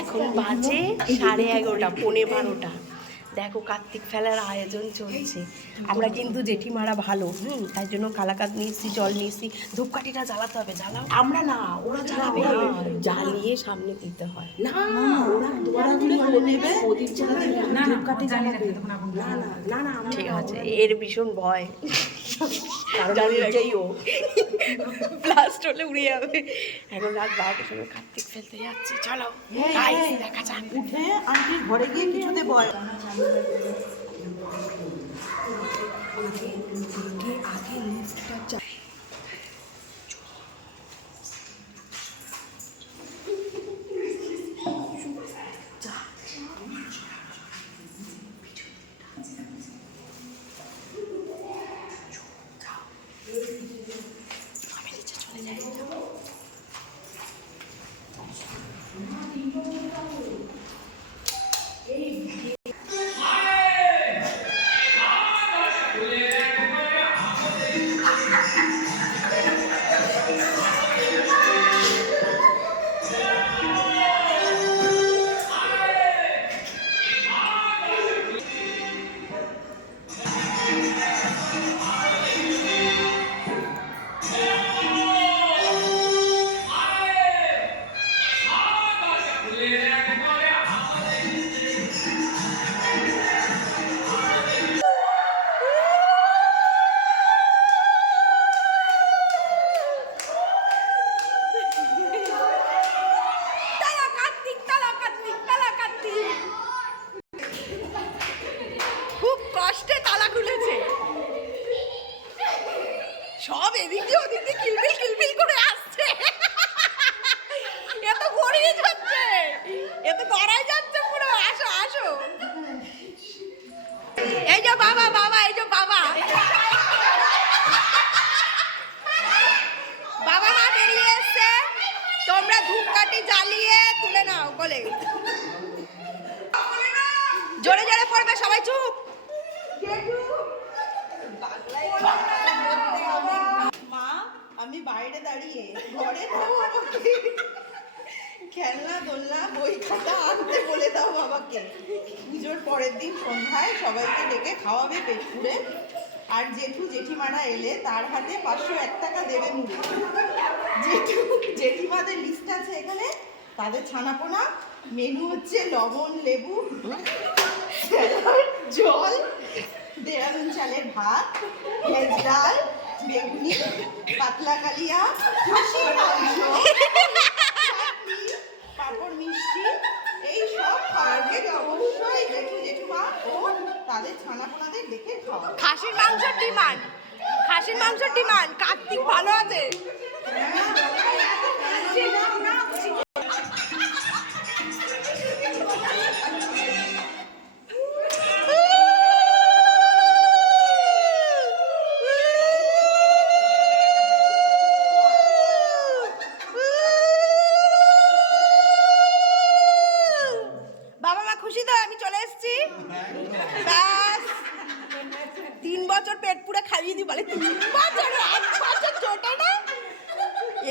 এখন বাজে সাড়ে এগারোটা পৌনে বারোটা। দেখো কার্তিক ফেলার আয়োজন চলছে। আমরা কিন্তু জেঠিমারা ভালো হুম তাই জন্য কালাকাত নিয়েছি জল নিয়েছি। ধূপকাঠিটা জ্বালাতে হবে জ্বালাও। আমরা না ওরা জ্বালাবে জ্বালিয়ে সামনে দিতে হয়। না ওরা নেবে না না। না না না ঠিক আছে এর ভীষণ ভয়। কারণ জানি নিজেই ও। ব্লাস্ট হলে উড়ে যাবে। এখন রাত বারোটার সময় কার্তিক ফেলতে যাচ্ছি চলো। হ্যাঁ, হ্যাঁ। দেখা যাক। উঠে আন্টির ঘরে গিয়ে কিছুতে বয় আমি সব এদিক দিয়ে ওদিক দিয়ে কিলবিল কিলবিল করে আসছে। এ তো গড়িয়ে যাচ্ছে। এ তো গড়াই যাচ্ছে পুরো। আসো আসো। এই যে বাবা বাবা, এই যে বাবা। বাবা মা বেরিয়ে এসছে। তোমরা ধূপকাঠি জ্বালিয়ে তুলে নাও বলে জোরে জোরে পড়বে সবাই, চুপ মা আমি বাইরে দাঁড়িয়ে ঘরে আমাকে খেলনা, দোলনা, বই খাতা আনতে বলে দাও বাবাকে। পুজোর পরের দিন সন্ধ্যায় সবাইকে ডেকে খাওয়াবে পেট পুড়ে। আর জেঠু, জেঠিমারা এলে তার হাতে পাঁচশো এক টাকা দেবে মুড়ি। জেঠু, জেঠিমাদের লিস্ট আছে এখানে। তাদের ছানাপোনা মেনু হচ্ছে লবণ, লেবু জল দেরাদুন চালের ভাত, ভেজ ডাল বেগুনি পাতলা কালিয়া খাসির মাংস পাঁপড় মিষ্টি এই সব টার্গেট অবশ্যই। জেঠু জেঠুমা ও তাদের ছানাপোনাদের দেখে খাওয়া খাসির মাংস ডিমান্ড। খাসির মাংস ডিমান্ড। কার্তিক ভালো আছে। খুশি তো, আমি চলে এসেছি। ব্যাস, তিন বছর পেট পুরো খাইয়ে দিই বলে। তিন বছর, এক বছর না?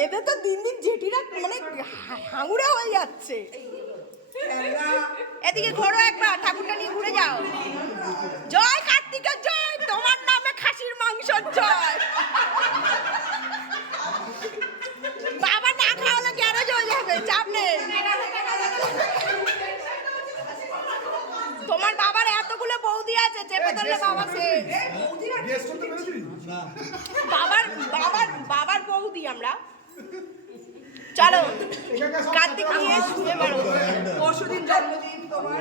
এদের তো দিন দিন জেঠিরা মানে হাঙুরা হয়ে যাচ্ছে। এদিকে ঘোরো একবার, ঠাকুরটা নিয়ে ঘুরে যাও। জয় কার্তিকের জয় তোমার নামে খাসির মাংস জয় বাবা না খাওয়ালে গ্যারেজ হয়ে যাবে চাপ নেই তোমার বাবার এতগুলো বৌদি আছে চেপে ধরলে বাবা শেষ বাবার বাবার বাবার বৌদি আমরা। চলো কার্তিক নিয়ে শুয়ে মারো পরশুদিন জন্মদিন তোমার।